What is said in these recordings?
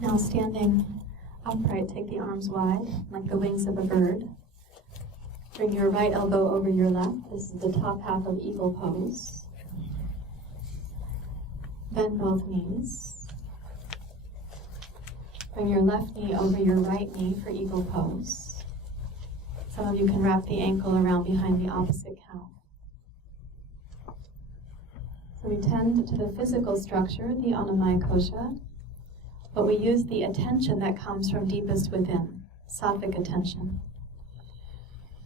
Now standing upright, take the arms wide, like the wings of a bird. Bring your right elbow over your left. This is the top half of eagle pose. Bend both knees. Bring your left knee over your right knee for eagle pose. Some of you can wrap the ankle around behind the opposite calf. So we tend to the physical structure, the Annamaya Kosha, but we use the attention that comes from deepest within, sattvic attention.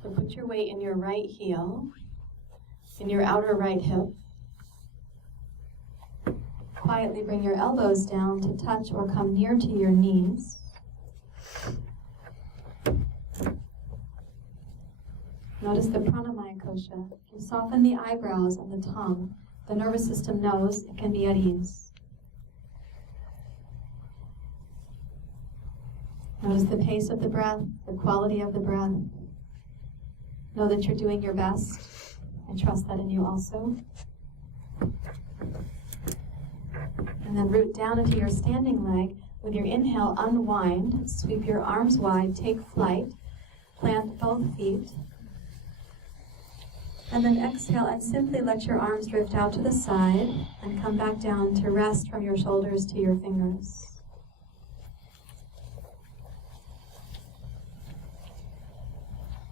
So put your weight in your right heel, in your outer right hip. Quietly bring your elbows down to touch or come near to your knees. Notice the pranamaya kosha. You soften the eyebrows and the tongue. The nervous system knows it can be at ease. Notice the pace of the breath, the quality of the breath. Know that you're doing your best. I trust that in you also. And then root down into your standing leg. With your inhale, unwind, sweep your arms wide, take flight, plant both feet. And then exhale and simply let your arms drift out to the side and come back down to rest from your shoulders to your fingers.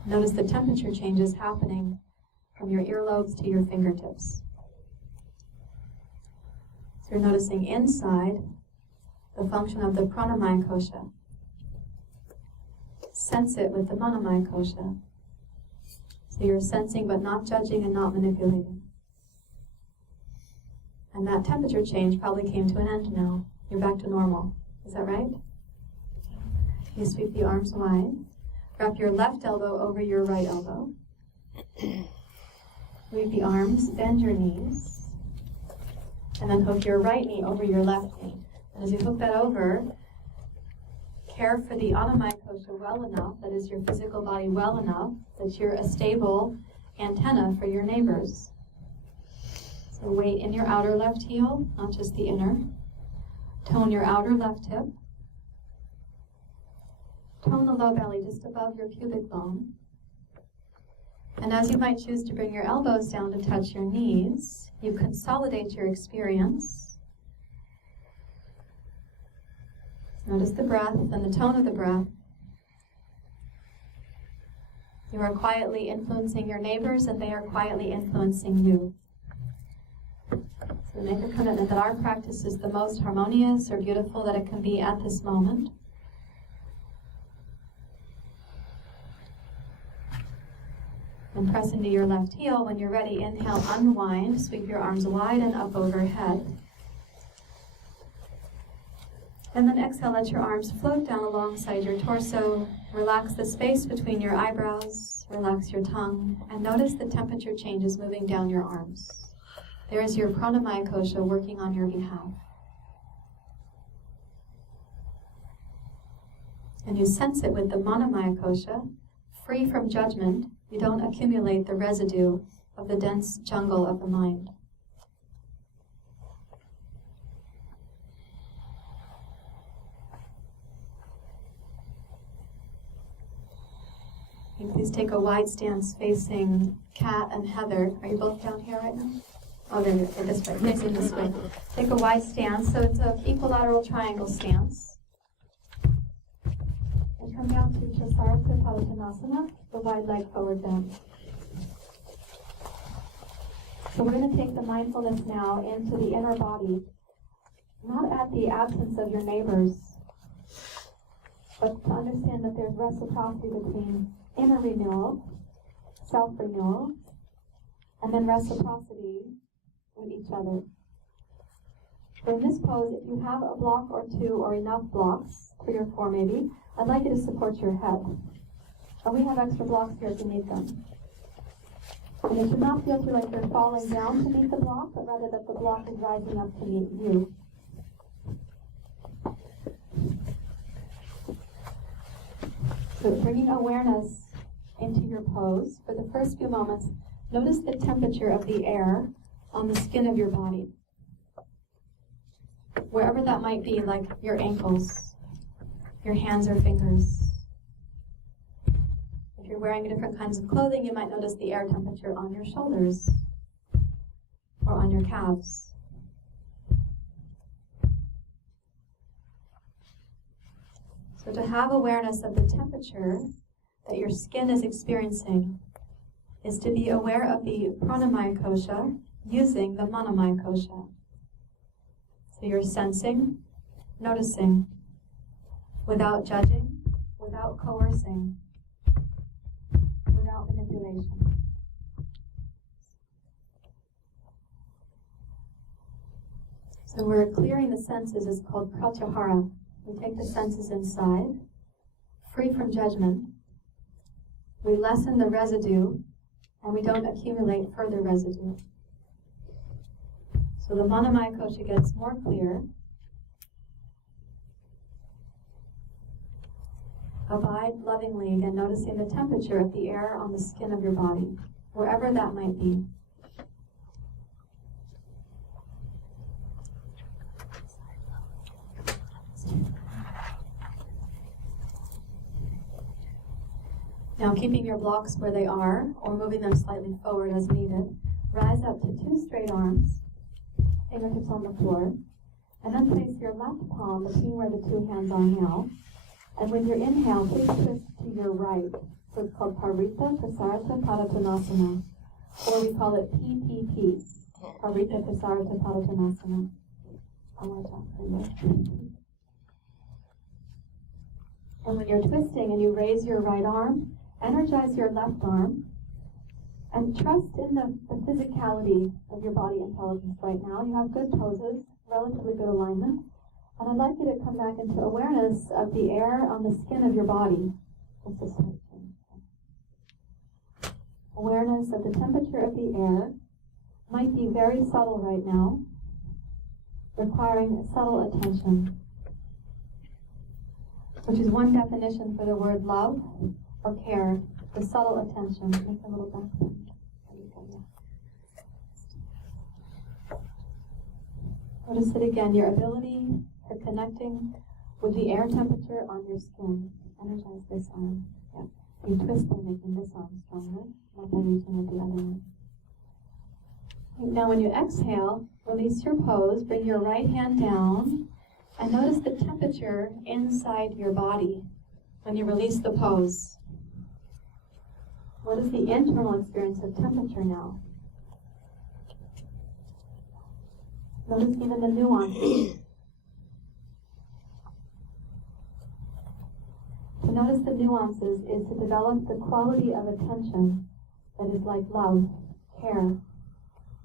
Notice the temperature changes happening from your earlobes to your fingertips. So you're noticing inside the function of the pranamaya kosha. Sense it with the manamaya kosha. So you're sensing but not judging and not manipulating. And that temperature change probably came to an end now. You're back to normal. Is that right? You sweep the arms wide. Wrap your left elbow over your right elbow. Weave the arms, bend your knees. And then hook your right knee over your left knee. And as you hook that over, care for the Annamaya Kosha well enough, that is your physical body well enough, that you're a stable antenna for your neighbors. So weight in your outer left heel, not just the inner. Tone your outer left hip. Tone the low belly just above your pubic bone. And as you might choose to bring your elbows down to touch your knees, you consolidate your experience. Notice the breath and the tone of the breath. You are quietly influencing your neighbors and they are quietly influencing you. So make a commitment that our practice is the most harmonious or beautiful that it can be at this moment. And press into your left heel. When you're ready, inhale, unwind, sweep your arms wide and up overhead. And then exhale, let your arms float down alongside your torso. Relax the space between your eyebrows, relax your tongue, and notice the temperature changes moving down your arms. There is your pranamaya kosha working on your behalf. And you sense it with the manamaya kosha, free from judgment. You don't accumulate the residue of the dense jungle of the mind. And please take a wide stance facing Kat and Heather. Are you both down here right now? Oh, there you go, this way, facing this way. Take a wide stance, so it's an equilateral triangle stance. And come down to Chasarasa Uttanasana, the wide leg forward bend. So we're going to take the mindfulness now into the inner body, not at the absence of your neighbors, but to understand that there's reciprocity between inner renewal, self-renewal, and then reciprocity with each other. So in this pose, if you have a block or two or enough blocks, 3 or 4 maybe, I'd like you to support your head. And we have extra blocks here if you need them. And it should not feel to like you're falling down to meet the block, but rather that the block is rising up to meet you. So bringing awareness into your pose, for the first few moments, notice the temperature of the air on the skin of your body. wherever that might be, like your ankles, your hands or fingers. If you're wearing different kinds of clothing, you might notice the air temperature on your shoulders or on your calves. So to have awareness of the temperature that your skin is experiencing is to be aware of the pranamaya kosha using the manamaya kosha. So you're sensing, noticing, without judging, without coercing, without manipulation. So we're clearing the senses is called pratyahara. We take the senses inside, free from judgment. We lessen the residue, and we don't accumulate further residue. So the manamaya kosha gets more clear. Abide lovingly, again, noticing the temperature of the air on the skin of your body, wherever that might be. Now, keeping your blocks where they are, or moving them slightly forward as needed, rise up to 2 straight arms, fingertips on the floor, and then place your left palm between where the 2 hands are now. And with your inhale, please twist to your right. So it's called Parita Prasarita Padottanasana, or we call it PPP, Parita Prasarita Padottanasana. And when you're twisting and you raise your right arm, energize your left arm, and trust in the physicality of your body intelligence right now. You have good poses, relatively good alignment, and I'd like you to come back into awareness of the air on the skin of your body. Just a second. Awareness of the temperature of the air might be very subtle right now, requiring subtle attention, which is one definition for the word love or care, the subtle attention. Make a little back bend. There you go, yeah. Notice it again, your ability for connecting with the air temperature on your skin. Energize this arm. Yeah. You twist by making this arm stronger, not by reaching with the other one. Now when you exhale, release your pose, bring your right hand down, and notice the temperature inside your body when you release the pose. What is the internal experience of temperature now? Notice even the nuances. To notice the nuances is to develop the quality of attention that is like love, care,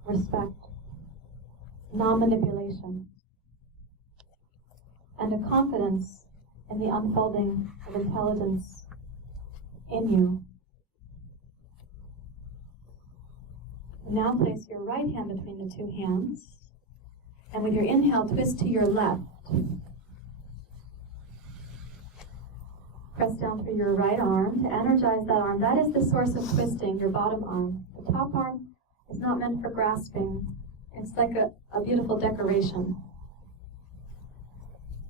respect, non-manipulation, and a confidence in the unfolding of intelligence in you. Now place your right hand between the 2 hands, and with your inhale, twist to your left. Press down through your right arm to energize that arm. That is the source of twisting, your bottom arm. The top arm is not meant for grasping. It's like a beautiful decoration.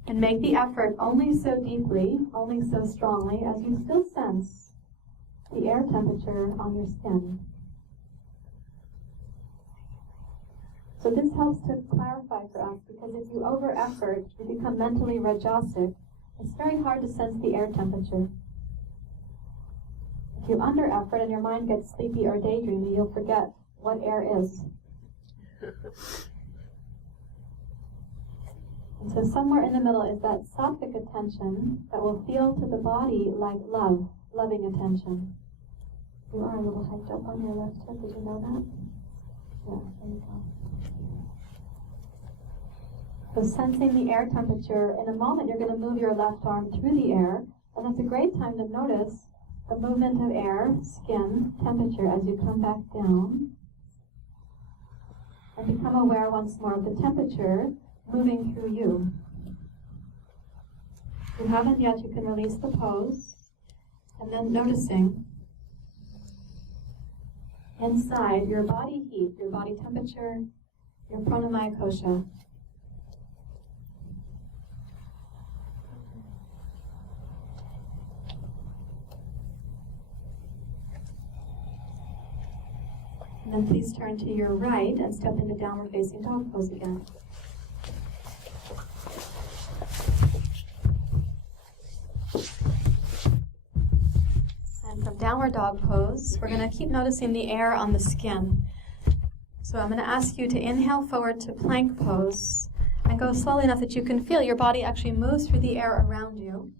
And make the effort only so deeply, only so strongly, as you still sense the air temperature on your skin. So this helps to clarify for us, because if you over-effort, you become mentally rajasic. It's very hard to sense the air temperature. If you under-effort and your mind gets sleepy or daydreamy, you'll forget what air is. And so somewhere in the middle is that sattvic attention that will feel to the body like love, loving attention. You are a little hiked up on your left hip, did you know that? Yeah, there you go. So sensing the air temperature, in a moment you're going to move your left arm through the air, and that's a great time to notice the movement of air, skin, temperature as you come back down. And become aware once more of the temperature moving through you. If you haven't yet, you can release the pose, and then noticing inside your body heat, your body temperature, your pranamaya kosha. And then please turn to your right and step into downward facing dog pose again. And from downward dog pose, we're going to keep noticing the air on the skin. So I'm going to ask you to inhale forward to plank pose and go slowly enough that you can feel your body actually moves through the air around you.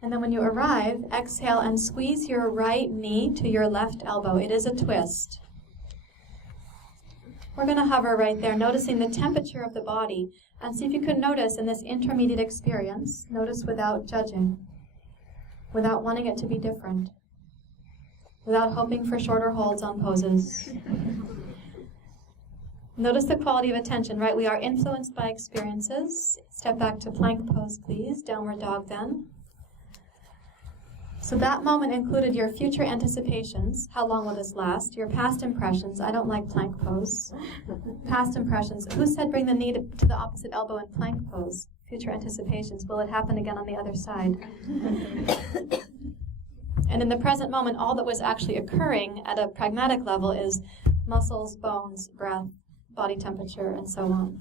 And then when you arrive, exhale and squeeze your right knee to your left elbow. It is a twist. We're going to hover right there, noticing the temperature of the body. And see if you can notice in this intermediate experience, notice without judging, without wanting it to be different, without hoping for shorter holds on poses. Notice the quality of attention, right? We are influenced by experiences. Step back to plank pose, please. Downward dog then. So that moment included your future anticipations. How long will this last? Your past impressions. I don't like plank pose. Past impressions. Who said bring the knee to the opposite elbow in plank pose? Future anticipations. Will it happen again on the other side? And in the present moment, all that was actually occurring at a pragmatic level is muscles, bones, breath, body temperature, and so on.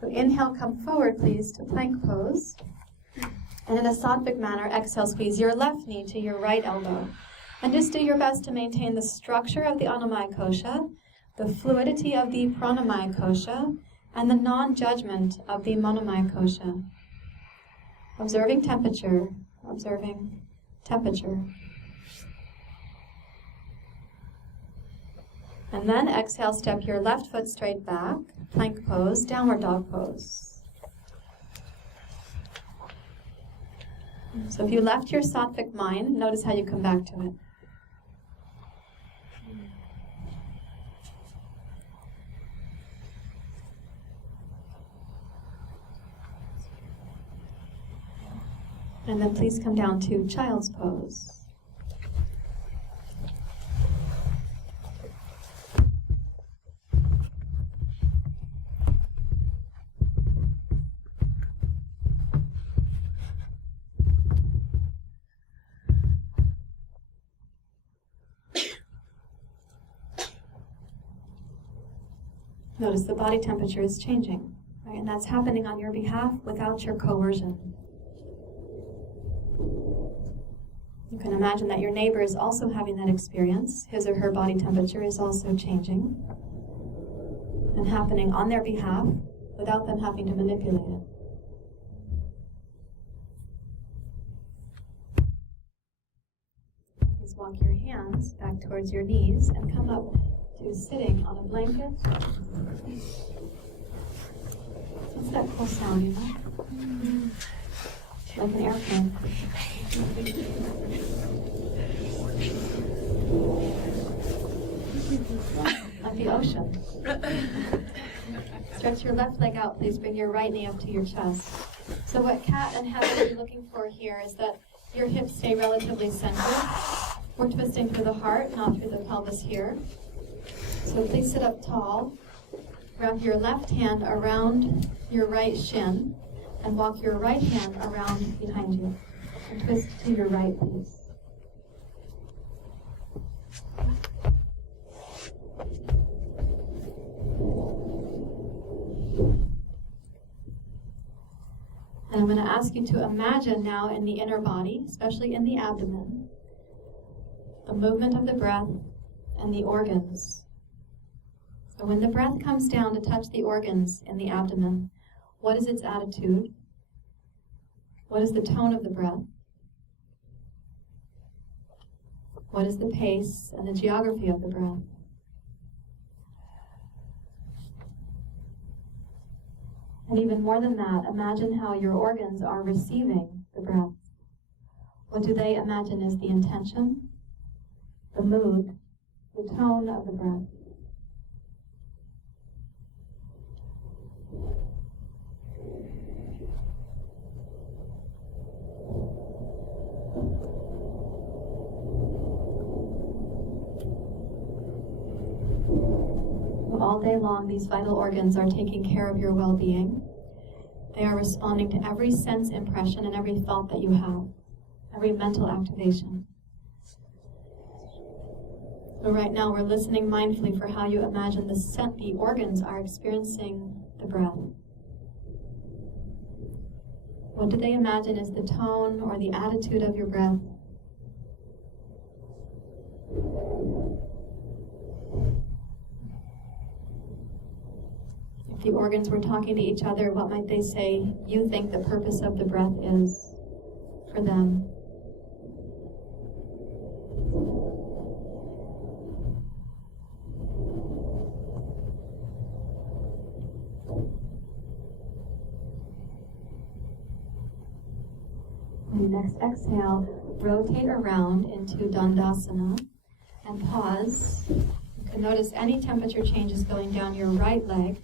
So inhale, come forward, please, to plank pose. And in a sattvic manner, exhale, squeeze your left knee to your right elbow. And just do your best to maintain the structure of the Annamaya Kosha, the fluidity of the Pranamaya Kosha, and the non-judgment of the Manomaya Kosha. Observing temperature, observing temperature. And then exhale, step your left foot straight back, plank pose, downward dog pose. So if you left your sattvic mind, notice how you come back to it. And then please come down to child's pose. Notice the body temperature is changing, right? And that's happening on your behalf without your coercion. You can imagine that your neighbor is also having that experience. His or her body temperature is also changing and happening on their behalf without them having to manipulate it. Please walk your hands back towards your knees and come up to sitting on a blanket. What's that cool sound, you know? Like an airplane. Like the ocean. Stretch your left leg out, please. Bring your right knee up to your chest. So what Kat and Heather are looking for here is that your hips stay relatively centered. We're twisting through the heart, not through the pelvis here. So please sit up tall. Wrap your left hand around your right shin and walk your right hand around behind you. And twist to your right, please. And I'm going to ask you to imagine now in the inner body, especially in the abdomen, the movement of the breath and the organs. So when the breath comes down to touch the organs in the abdomen, what is its attitude? What is the tone of the breath? What is the pace and the geography of the breath? And even more than that, imagine how your organs are receiving the breath. What do they imagine is the intention, the mood, the tone of the breath? All day long, these vital organs are taking care of your well-being. They are responding to every sense impression and every thought that you have, every mental activation. So right now we're listening mindfully for how you imagine the organs are experiencing the breath. What do they imagine is the tone or the attitude of your breath? If the organs were talking to each other, what might they say you think the purpose of the breath is for them? When you next exhale, rotate around into Dandasana and pause. You can notice any temperature changes going down your right leg.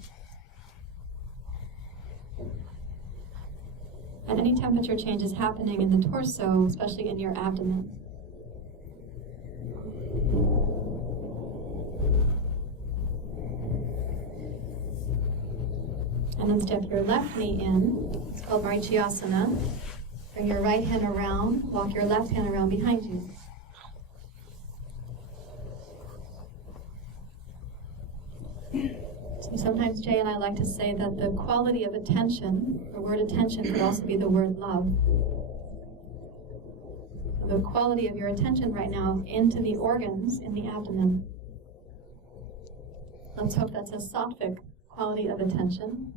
And any temperature changes happening in the torso, especially in your abdomen. And then step your left knee in. It's called Asana. Bring your right hand around, walk your left hand around behind you. So sometimes Jay and I like to say that the quality of attention, the word attention could also be the word love. The quality of your attention right now into the organs in the abdomen. Let's hope that's a sattvic quality of attention.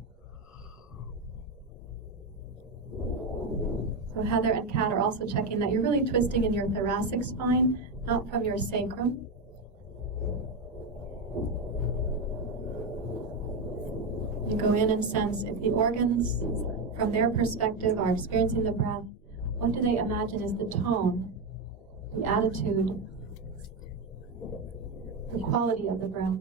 So Heather and Kat are also checking that you're really twisting in your thoracic spine, not from your sacrum. You go in and sense if the organs, from their perspective, are experiencing the breath, what do they imagine is the tone, the attitude, the quality of the breath?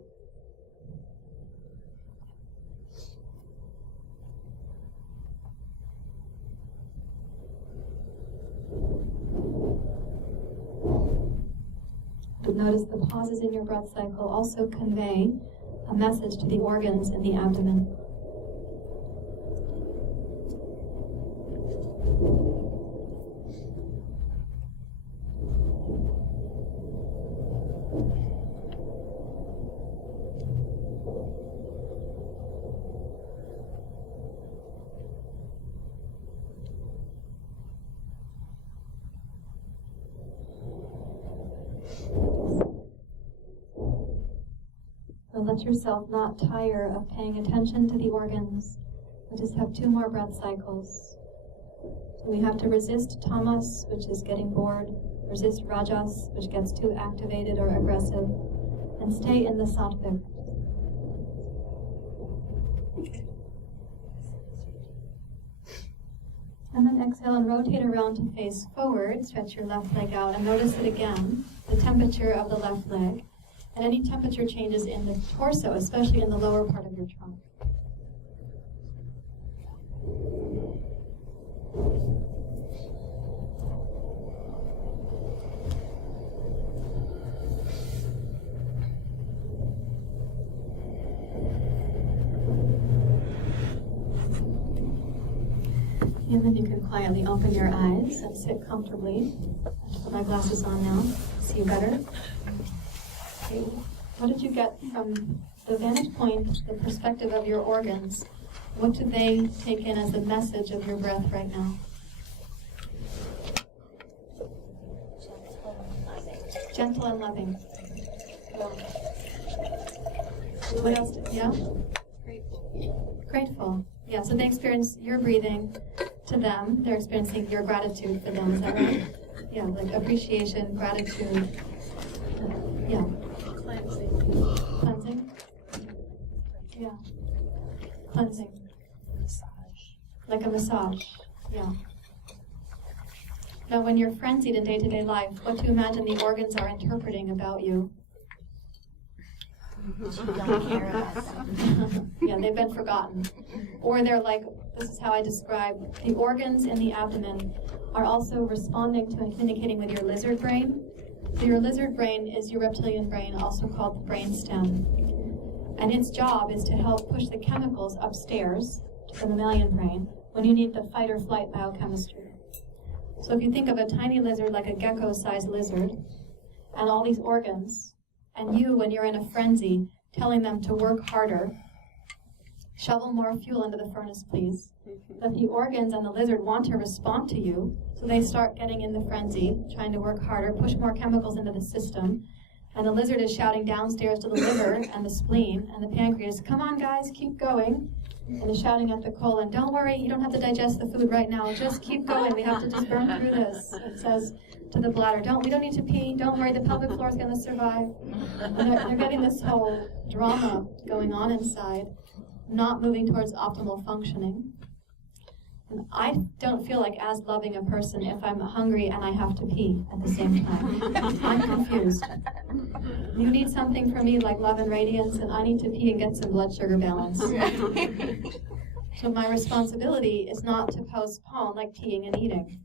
But notice the pauses in your breath cycle also convey a message to the organs in the abdomen. So let yourself not tire of paying attention to the organs. We'll just have 2 more breath cycles. So we have to resist tamas, which is getting bored, resist rajas, which gets too activated or aggressive, and stay in the sattvic. And then exhale and rotate around to face forward. Stretch your left leg out and notice it again, the temperature of the left leg, and any temperature changes in the torso, especially in the lower part of your trunk. And then you can quietly open your eyes and sit comfortably. Put my glasses on now. See you better. Okay. What did you get from the vantage point, the perspective of your organs? What do they take in as the message of your breath right now? Gentle and loving. What else? Yeah? Grateful. Yeah, so they experience your breathing to them. They're experiencing your gratitude for them. Is that right? Yeah, like appreciation, gratitude. Yeah. Cleansing. Yeah. Cleansing. Like a massage. Yeah. Now, when you're frenzied in day-to-day life, what do you imagine the organs are interpreting about you? Don't care about them. Yeah, they've been forgotten. Or they're like, this is how I describe, the organs in the abdomen are also responding to and communicating with your lizard brain. So your lizard brain is your reptilian brain, also called the brainstem. And its job is to help push the chemicals upstairs to the mammalian brain when you need the fight or flight biochemistry. So if you think of a tiny lizard like a gecko-sized lizard, and all these organs, and you, when you're in a frenzy, telling them to work harder, shovel more fuel into the furnace, please, that the organs and the lizard want to respond to you, so they start getting in the frenzy, trying to work harder, push more chemicals into the system, and the lizard is shouting downstairs to the liver and the spleen and the pancreas, come on guys, keep going, and is shouting at the colon, don't worry, you don't have to digest the food right now, just keep going, we have to just burn through this. It says to the bladder, we don't need to pee, don't worry, the pelvic floor is going to survive. And they're getting this whole drama going on inside, not moving towards optimal functioning. And I don't feel like as loving a person if I'm hungry and I have to pee at the same time. I'm confused. You need something from me like love and radiance, and I need to pee and get some blood sugar balance. So my responsibility is not to postpone like peeing and eating,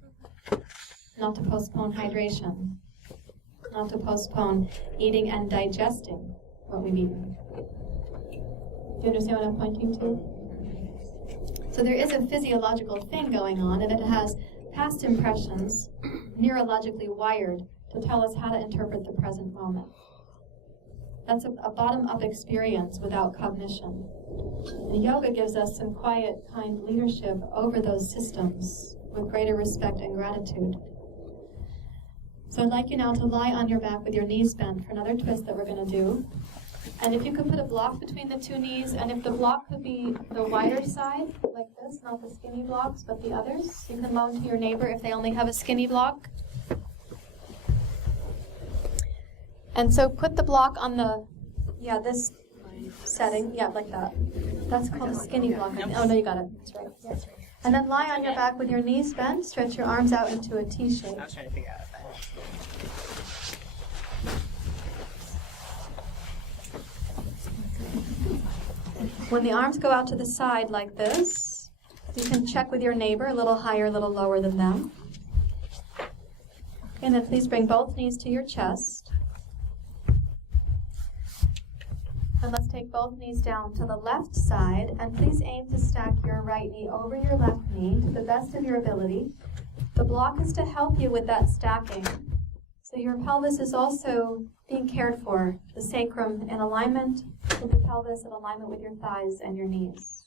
not to postpone hydration, not to postpone eating and digesting what we've eaten. Do you understand what I'm pointing to? So there is a physiological thing going on, and it has past impressions neurologically wired to tell us how to interpret the present moment. That's a bottom-up experience without cognition. And yoga gives us some quiet, kind leadership over those systems with greater respect and gratitude. So I'd like you now to lie on your back with your knees bent for another twist that we're going to do. And if you could put a block between the two knees, and if the block could be the wider side, like this, not the skinny blocks, but the others, you can loan to your neighbor if they only have a skinny block. And so put the block on the, this setting, like that. That's called a skinny block. Oh, no, you got it. That's right. Yes. And then lie on your back with your knees bent, stretch your arms out into a T shape. I was trying to figure out if When the arms go out to the side like this, you can check with your neighbor, a little higher, a little lower than them. And then please bring both knees to your chest. And let's take both knees down to the left side, and please aim to stack your right knee over your left knee to the best of your ability. The block is to help you with that stacking. So your pelvis is also being cared for, the sacrum in alignment with the pelvis, in alignment with your thighs and your knees.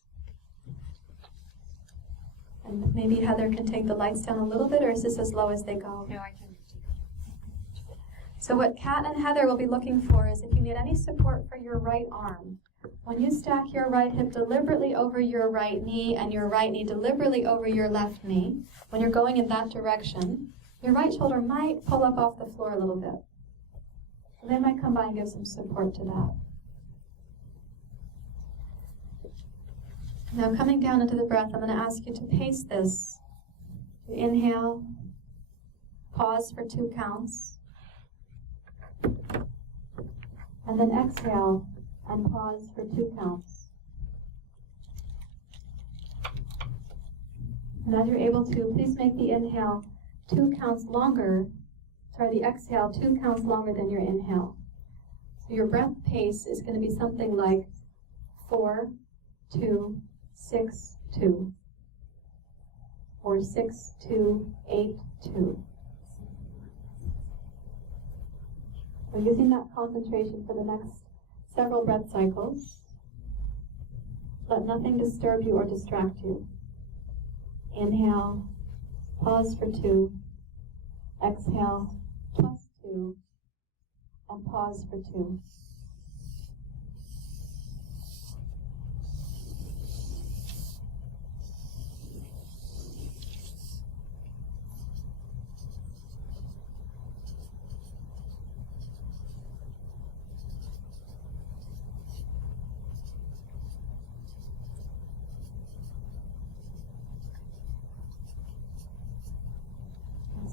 And maybe Heather can take the lights down a little bit, or is this as low as they go? No, I can. So what Kat and Heather will be looking for is if you need any support for your right arm. When you stack your right hip deliberately over your right knee and your right knee deliberately over your left knee, when you're going in that direction, your right shoulder might pull up off the floor a little bit. So they might come by and give some support to that. Now coming down into the breath, I'm going to ask you to pace this. Inhale, pause for 2 counts, and then exhale and pause for 2 counts. And as you're able to, please make the inhale 2 counts longer, the exhale 2 counts longer than your inhale. So your breath pace is going to be something like 4, 2, 6, 2, or 6, 2, 8, 2. So using that concentration for the next several breath cycles, let nothing disturb you or distract you. Inhale, pause for 2, exhale, plus 2, and pause for 2.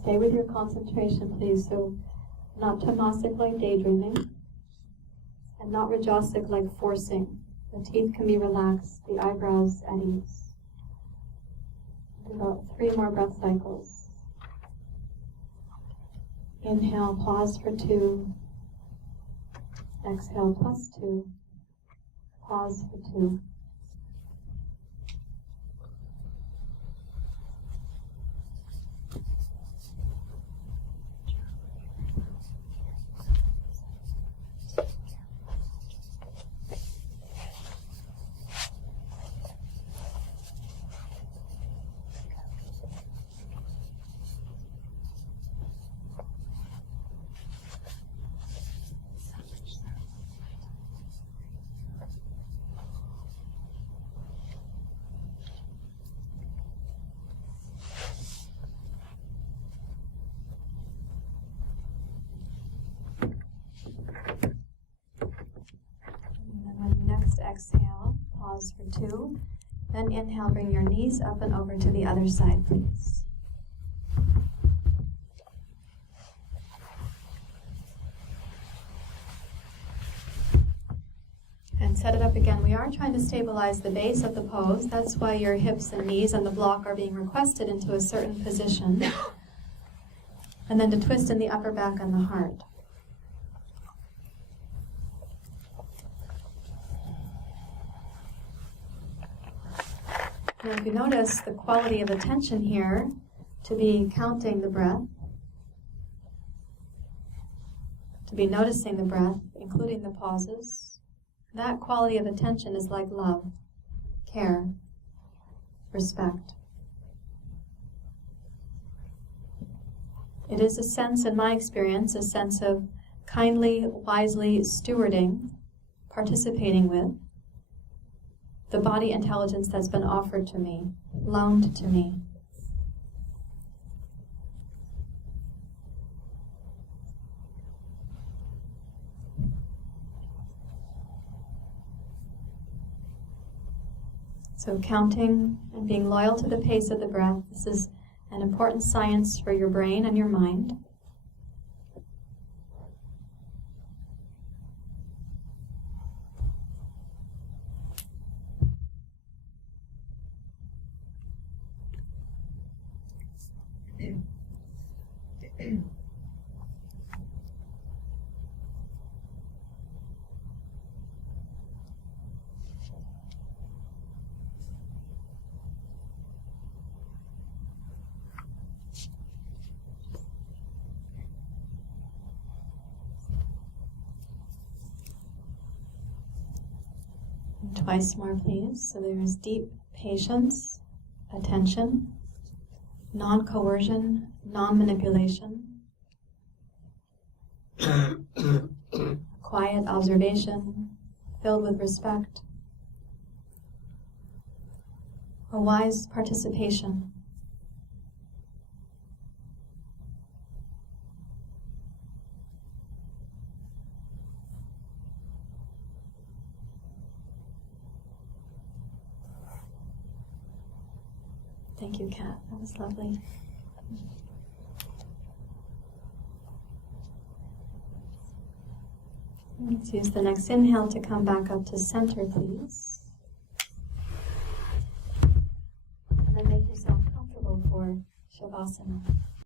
Stay with your concentration, please. So, not tamasic like daydreaming, and not rajasic like forcing. The teeth can be relaxed, the eyebrows at ease. About 3 more breath cycles. Inhale, pause for 2. Exhale, plus 2. Pause for 2. exhale, pause for 2. Then inhale, bring your knees up and over to the other side, please. And set it up again. We are trying to stabilize the base of the pose. That's why your hips and knees and the block are being requested into a certain position. And then to twist in the upper back and the heart. Now if you notice the quality of attention here, to be counting the breath, to be noticing the breath, including the pauses, that quality of attention is like love, care, respect. It is a sense, in my experience, a sense of kindly, wisely stewarding, participating with the body intelligence that's been offered to me, loaned to me. So counting and being loyal to the pace of the breath, this is an important science for your brain and your mind. Twice more, please. So there's deep patience, attention, non-coercion, non-manipulation, quiet observation, filled with respect, a wise participation. Thank you, Kat. That was lovely. Let's use the next inhale to come back up to center, please. And then make yourself comfortable for Shavasana.